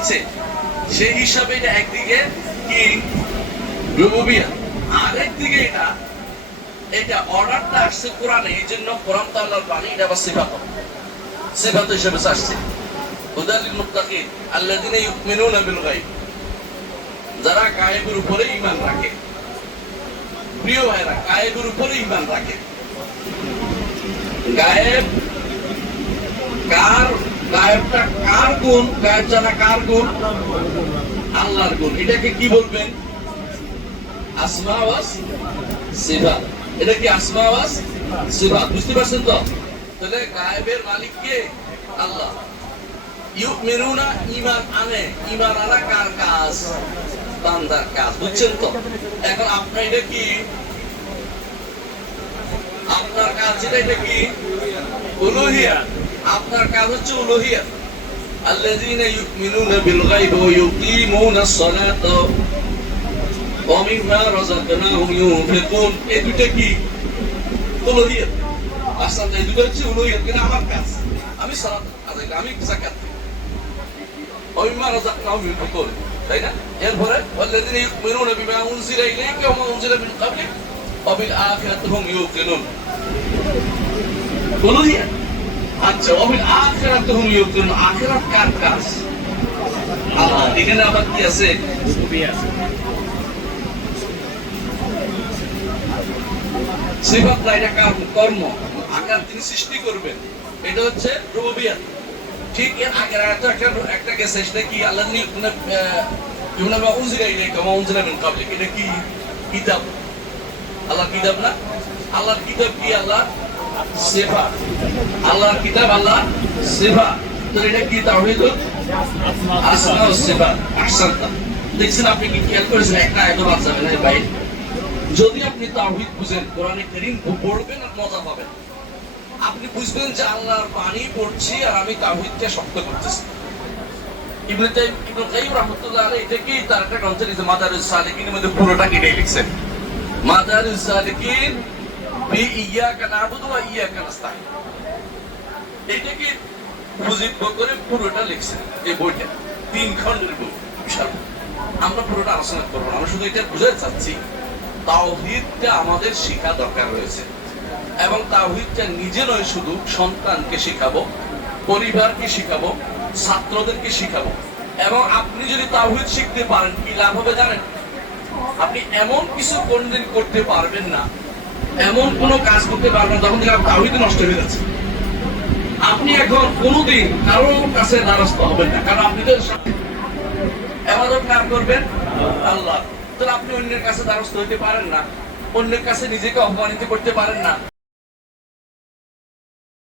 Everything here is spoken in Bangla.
দিচ্ছে, সেই হিসাবে এটা একদিকে কি? রুবুবিয়া। আর একদিকে এটা এটা অর্ডারটা আসছে কোরআনে, এই জন্য কোরআন তো আল্লাহর বাণী, এটা আবার সিফাত। সিফাত হিসেবে আসছে। বিল যারা গায়েবের উপরে রাখে। প্রিয় ভাইরা, গায়েবের উপরে ঈমান রাখে। গায়েব কার গায়েবটা কার গুণ গায়েব জানা কার গুণ? আল্লাহর গুণ। এটাকে কি বলবেন? এটা কি বুঝতে পারছেন তো? তাহলে গায়েবের মালিক কে? আল্লাহ। আনে। আনা কার কাজ? বান্দার কাজ। বুঝছেন তো? এখন আপনার এটা কি? আপনার কাজ এটা কি? উলুহিয়া। আপনার কাজ হচ্ছে উলুহিয়া। الذين يؤمنون بالغيب ويقيمون الصلاة ومما رزقناهم ينفقون এই দুটো কি উলুহিয়ত আসলে এই দুটো হচ্ছে উলুহিয়ত কিনা আমার কাজ আমি সালাত আদায় আমি যাকাত ومما رزقناهم ينفقون তাই না এরপরে والذين يؤمنون بما أنزل إليك وما أنزل من قبلك وبالآخرة هم يوقنون উলুহিয়ত আচ্ছা অবিল আখিরাত হুম ইউকিনুন আখিরাত কার কাজ? আল্লাহ এখানে আবার কি আছে? সিফাত না এটা কার কর্ম আকার তিনি সৃষ্টি করবেন। এটা হচ্ছে রুবুবিয়াত। ঠিক এর আগের আয়াতে একটা একটা গেছে সেটা কি? আল্লাহ ইউনা বা উনজিলা ইলাইকা মা উনজিলা মিন ক্বাবলিক। এটা কি? কিতাব। আল্লাহ কিতাব না? আল্লাহর কিতাব কি আল্লাহ? আল্লাহর কিতাব, আল্লাহ তো এটা কি তাওহীদ? আসমা ও দেখছেন আপনি কি খেয়াল করেছেন? একটা বাদ যাবে না ভাই। যদি আপনি তাওহীদ বুঝেন, কোরআনে পড়বেন আর মজা পাবেন। আপনি বুঝবেন যে আল্লাহর বাণী পড়ছি আর আমি তাওহীদকে শক্ত করতেছি। ইবনে তাইম ইবনে রাহমাতুল্লাহ আলাইহি তার একটা গ্রন্থ লিখেছে মাদারুস সালিকিনের মধ্যে পুরোটা কেটে লিখছেন। মাদারুস সালিকিন আমাদের শেখা দরকার রয়েছে। এবং তাওহীদটা নিজে নয়, শুধু সন্তানকে শেখাবো, পরিবারকে শেখাবো, ছাত্রদেরকে শেখাবো। এবং আপনি যদি তাওহীদ শিখতে পারেন, কি লাভ হবে জানেন? আপনি এমন কিছু কোনদিন করতে পারবেন না এমন কোনো কাজ করতে পারবেন তখন থেকে আপনার তাওহীদ নষ্ট হয়ে যাচ্ছে। আপনি এখন কোনোদিন কারোর কাছে দ্বারস্থ হবেন না, কারণ আপনি তো এবারও কার করবেন? আল্লাহ। তাহলে আপনি অন্যের কাছে দ্বারস্থ হতে পারেন না, অন্যের কাছে নিজেকে অপমানিত করতে পারেন না।